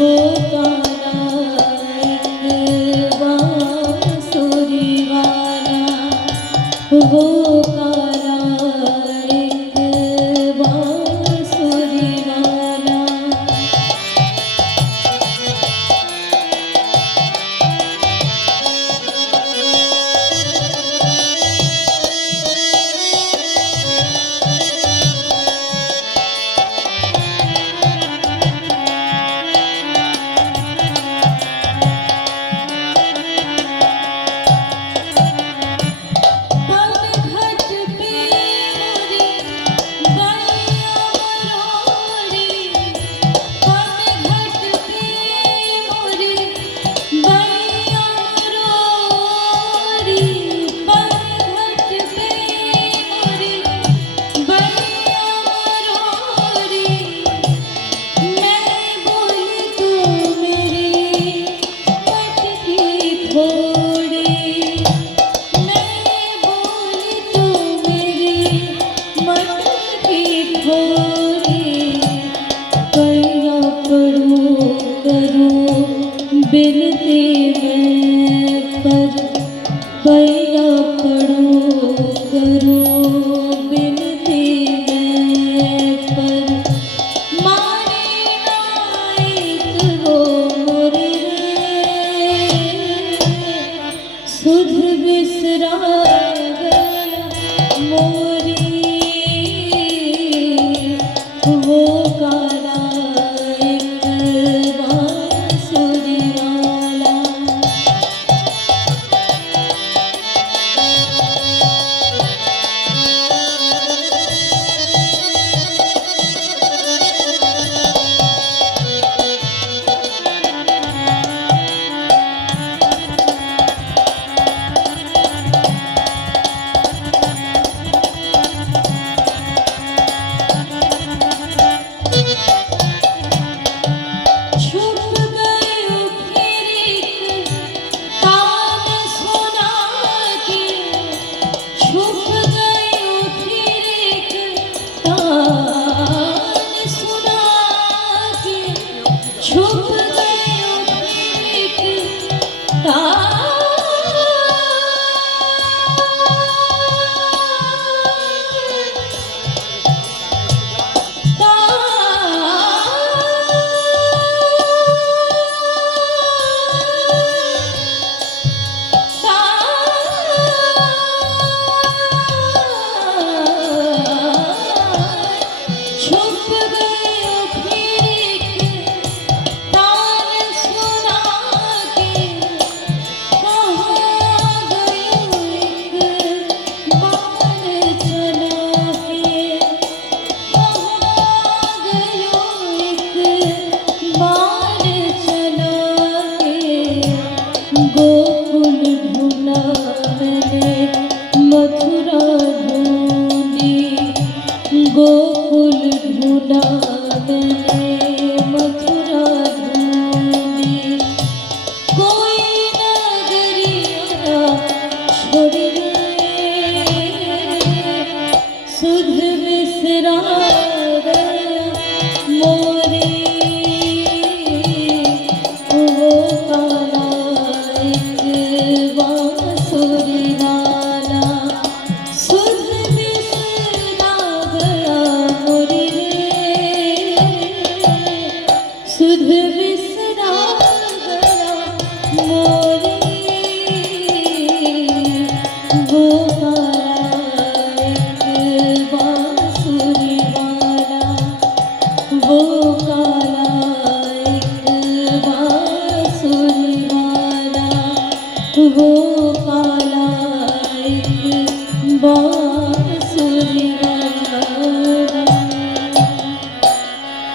वो काला एक बांसुरी वाला, वो काला एक बांसुरी वाला। बिनती मैं पर पैया पड़ो करो, बिनती मैं पर मारे नायक हो मोरे रे, सुध बिसरा गया मोरी, वो काला गोकुल ढूंढा मैंने मथुरा ढूंढी, कोई नगरिया छोड़ रे, सुध बिसरा गया मोरे, वो काला एक बांसुरी वाला, सुध बिसरा गया मोरे रे, सुध बिसरा गया मोरे, वो काला एक बांसुरी वाला, वो काला एक बांसुरी वाला, वो काला एक